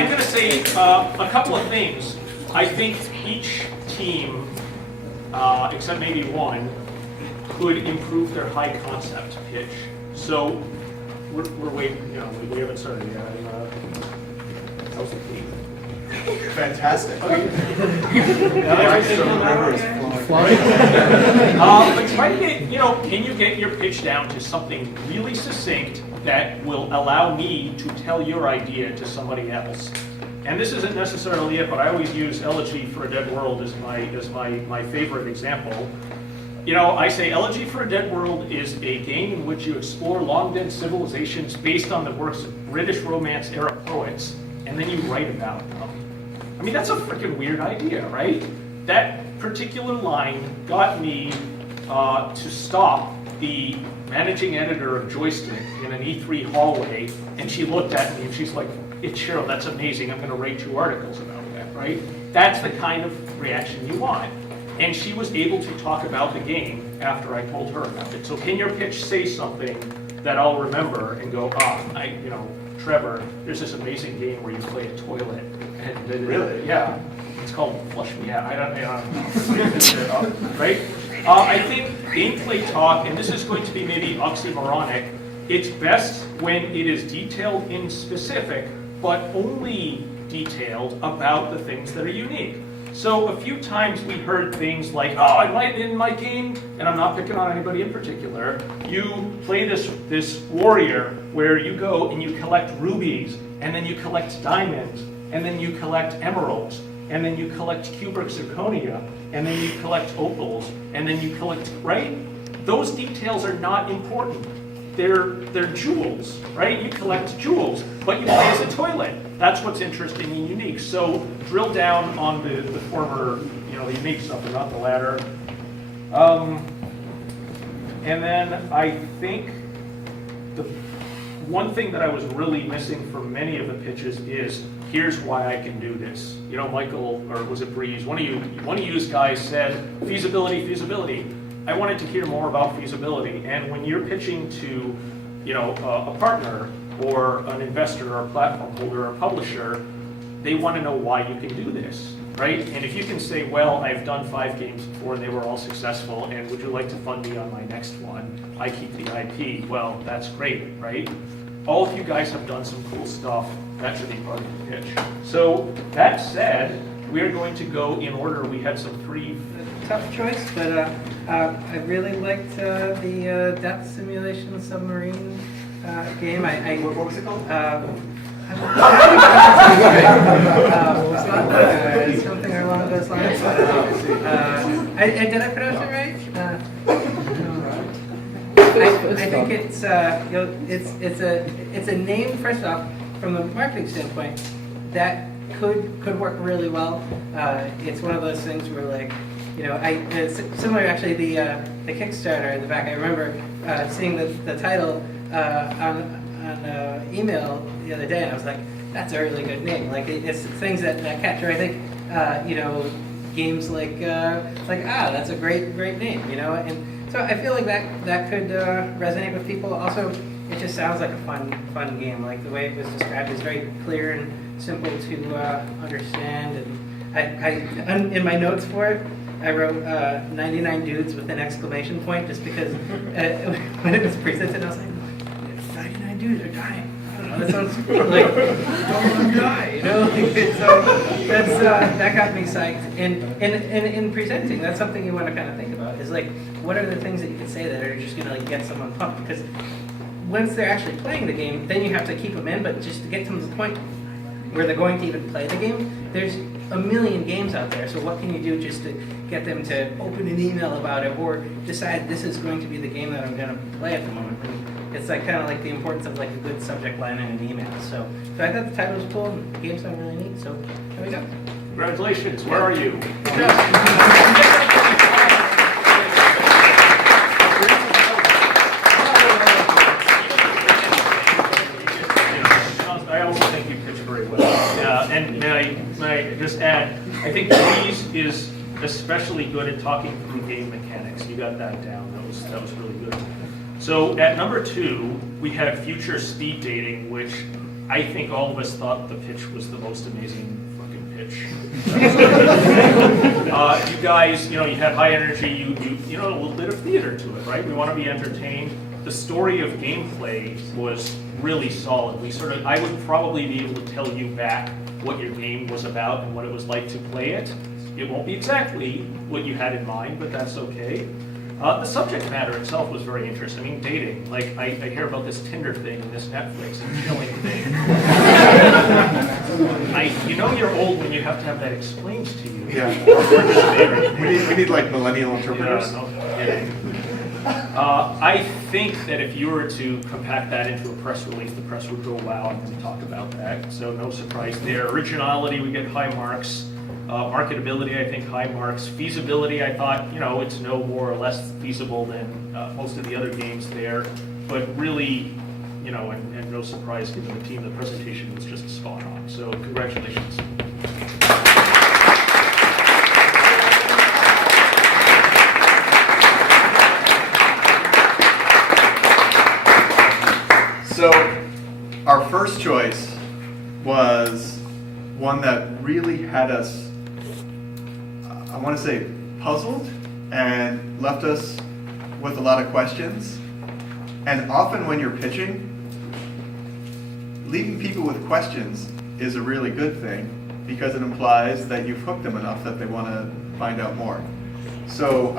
I'm going to say a couple of things. I think each team, except maybe one, could improve their high concept pitch. So we're waiting, we haven't started yet. How's the team? Fantastic. Okay. Flowing. But try to get, can you get your pitch down to something really succinct that will allow me to tell your idea to somebody else? And this isn't necessarily it, but I always use Elegy for a Dead World as my favorite example. I say Elegy for a Dead World is a game in which you explore long-dead civilizations based on the works of British Romance-era poets, and then you write about them. I mean, that's a freaking weird idea, right? That particular line got me to stop the managing editor of Joystick in an E3 hallway, and she looked at me and she's like, "It's Cheryl, that's amazing. I'm going to write 2 articles about that," right? That's the kind of reaction you want. And she was able to talk about the game after I told her about it. So can your pitch say something that I'll remember and go, Trevor, there's this amazing game where you play a toilet. And Really? Yeah. It's called Flush Me Out. I don't know. Right? I think gameplay talk, and this is going to be maybe oxymoronic, it's best when it is detailed in specific, but only detailed about the things that are unique. So a few times we heard things like, in my game, and I'm not picking on anybody in particular, you play this warrior where you go and you collect rubies, and then you collect diamonds, and then you collect emeralds, and then you collect cubic zirconia, and then you collect opals, and then you collect, right? Those details are not important. They're jewels, right? You collect jewels, but you play as a toilet. That's what's interesting and unique. So drill down on the former, the unique stuff and not the latter. And then I think the one thing that I was really missing from many of the pitches is, here's why I can do this. Michael, or was it Breeze? One of you guys said, feasibility. I wanted to hear more about feasibility. And when you're pitching to, a partner or an investor or a platform holder or a publisher, they want to know why you can do this, right? And if you can say, well, I've done 5 games before and they were all successful, and would you like to fund me on my next one? I keep the IP. Well, that's great, right? All of you guys have done some cool stuff. That should be part of the pitch. So that said, we are going to go in order. We had some pretty tough choice, but I really liked the death simulation submarine game. What was it called? Something along those lines. Did I pronounce it right? I think it's a name, first off, from a marketing standpoint, that could work really well. It's one of those things where it's similar actually the Kickstarter in the back. I remember seeing the title on email the other day, and I was like, that's a really good name. It's things that capture. I think games like that's a great name. And so I feel like that could resonate with people. Also, it just sounds like a fun game. Like the way it was described is very clear and simple to understand. And I in my notes for it, I wrote 99 dudes with an exclamation point, just because when it was presented, I was like, 99 dudes are dying. I don't know, that sounds like, don't let them die, So that got me psyched. And in presenting, that's something you want to kind of think about, is what are the things that you can say that are just going to get someone pumped? Because once they're actually playing the game, then you have to keep them in, but just to get them to the point where they're going to even play the game, there's a million games out there. So what can you do just to get them to open an email about it, or decide this is going to be the game that I'm going to play at the moment? And it's kind of like the importance of a good subject line in an email. So I thought the title was cool, and the game sounded really neat. So there we go. Congratulations. Where are you? Good job. May I just add, I think Breeze is especially good at talking through game mechanics. You got that down. That was really good. So at number 2, we had future speed dating, which I think all of us thought the pitch was the most amazing fucking pitch. You guys, you had high energy, you know, a little bit of theater to it, right? We want to be entertained. The story of gameplay was really solid. I would probably be able to tell you back what your game was about and what it was like to play it. It won't be exactly what you had in mind, but that's okay. The subject matter itself was very interesting. I mean, dating. Like, I hear about this Tinder thing and this Netflix and chilling thing. You know you're old when you have to have that explained to you. Yeah. We need like millennial interpreters. Yeah, no kidding. I think that if you were to compact that into a press release, the press would go, wow, I'm going to talk about that. So no surprise there. Originality, we get high marks. Marketability, I think high marks. Feasibility, I thought, it's no more or less feasible than most of the other games there. But really, and no surprise given the team, the presentation was just spot on. So congratulations. So, our first choice was one that really had us, I want to say, puzzled and left us with a lot of questions. And often when you're pitching, leaving people with questions is a really good thing because it implies that you've hooked them enough that they want to find out more. So,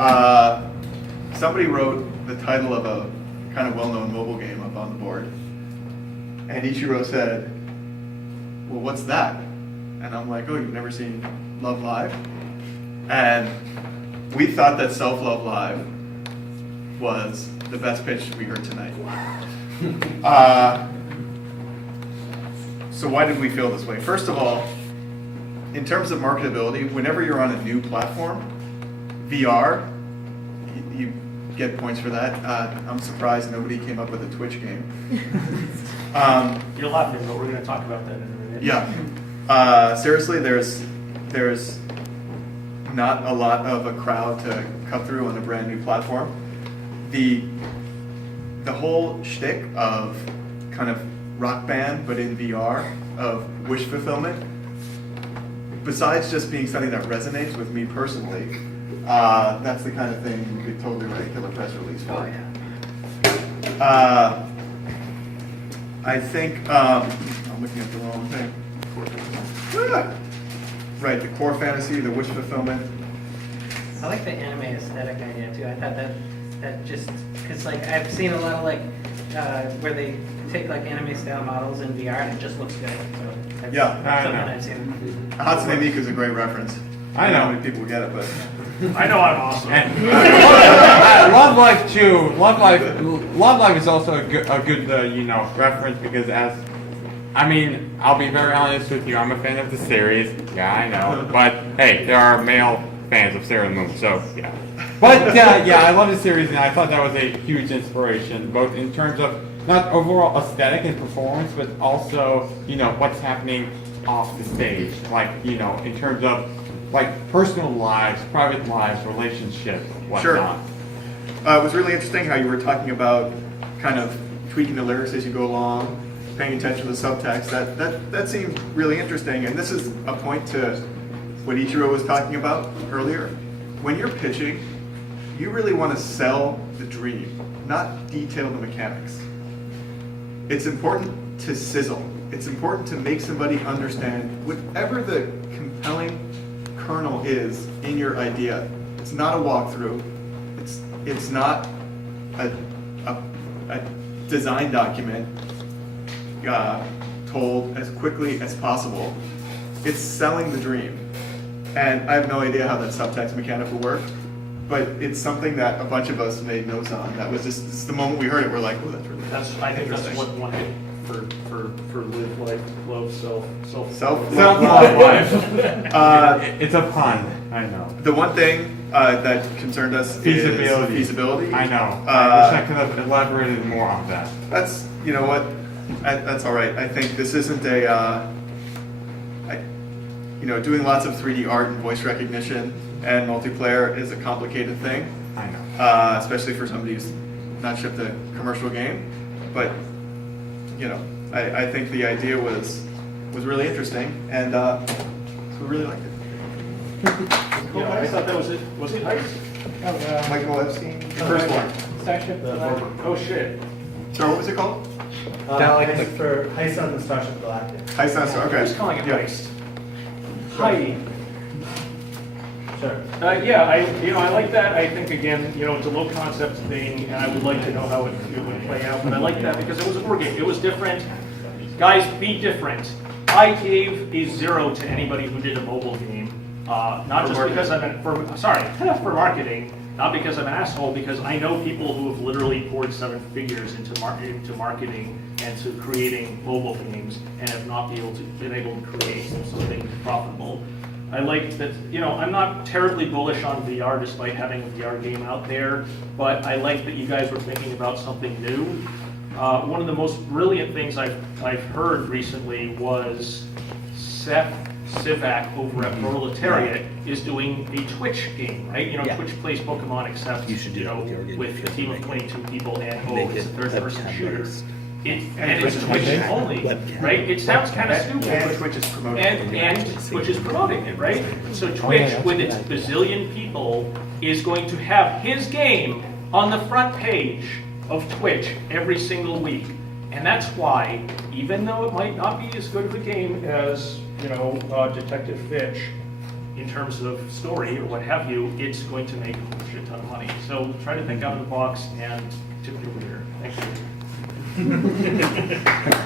somebody wrote the title of a kind of well-known mobile game up on the board. And Ichiro said, well, what's that? And I'm like, oh, you've never seen Love Live? And we thought that Self-Love Live was the best pitch we heard tonight. So why did we feel this way? First of all, in terms of marketability, whenever you're on a new platform, VR, you get points for that. I'm surprised nobody came up with a Twitch game. You're laughing, but we're going to talk about that in a minute. Yeah. Seriously, there's not a lot of a crowd to cut through on a brand new platform. The whole shtick of kind of Rock Band, but in VR, of wish fulfillment, besides just being something that resonates with me personally, that's the kind of thing you could totally write a killer press release for. Oh, yeah. I think, I'm looking at the wrong thing. Right, the core fantasy, the wish fulfillment. I like the anime aesthetic idea too. I thought that just, because like I've seen a lot of where they take like anime style models in VR and it just looks good. So that's something I've seen. Hatsune Miku is a great reference. I don't know how many people get it, but I know I'm awesome. Love Life too. Love Life is also a good reference because I'll be very honest with you. I'm a fan of the series. Yeah, I know. But hey, there are male fans of Sailor Moon, so yeah. But yeah, I love the series, and I thought that was a huge inspiration, both in terms of not overall aesthetic and performance, but also what's happening off the stage, in terms of personal lives, private lives, relationships, whatnot. Sure. It was really interesting how you were talking about kind of tweaking the lyrics as you go along, paying attention to the subtext. That seemed really interesting, and this is a point to what Ichiro was talking about earlier. When you're pitching, you really want to sell the dream, not detail the mechanics. It's important to sizzle. It's important to make somebody understand whatever the compelling kernel is in your idea. It's not a walkthrough. It's not a design document told as quickly as possible. It's selling the dream. And I have no idea how that subtext mechanic will work, but it's something that a bunch of us made notes on. That was just the moment we heard it, we're like, oh, that's really I think that's interesting. what one hit for live, life, love, self. Self-love life. life. It's a pun. I know. The one thing that concerned us is feasibility. I know. I wish I could have elaborated more on that. That's, you know what, that's all right. I think this isn't doing lots of 3D art and voice recognition and multiplayer is a complicated thing. I know. Especially for somebody who's not shipped a commercial game. But you know, I think the idea was really interesting, and so we really liked it. You know, I thought that was it. Was it Heights? Michael Epstein, the first one. Starship. Oh, shit. So what was it called? Heist for Heist on the Starship Galactic. Heist on I okay. was calling it Yeah. Heist. Heidi. Sure. Yeah, I like that. I think, again, it's a low concept thing, and I would like to know how it would play out. But I like that because it was a board game. It was different. Guys, be different. I gave a 0 to anybody who did a mobile game. Not just because for marketing, not because I'm an asshole, because I know people who have literally poured 7 figures into marketing and to creating mobile games and have not been able to create something profitable. I like that, I'm not terribly bullish on VR despite having a VR game out there, but I like that you guys were thinking about something new. One of the most brilliant things I've heard recently was Seth Sivak over at Proletariat is doing a Twitch game, right? Yeah. Twitch plays Pokemon except, You should do it with your game. with a team of 22 people and Make it's a it third-person webcam shooter. based. And it's Twitch only, Webcam. right? It sounds kind of stupid. And Twitch is promoting. And Twitch is promoting it, right? So Twitch, with its bazillion people, is going to have his game on the front page of Twitch every single week. And that's why, even though it might not be as good of a game as, Detective Fitch, in terms of story or what have you, it's going to make a shit ton of money. So try to think out of the box and tip your leader. Thank you.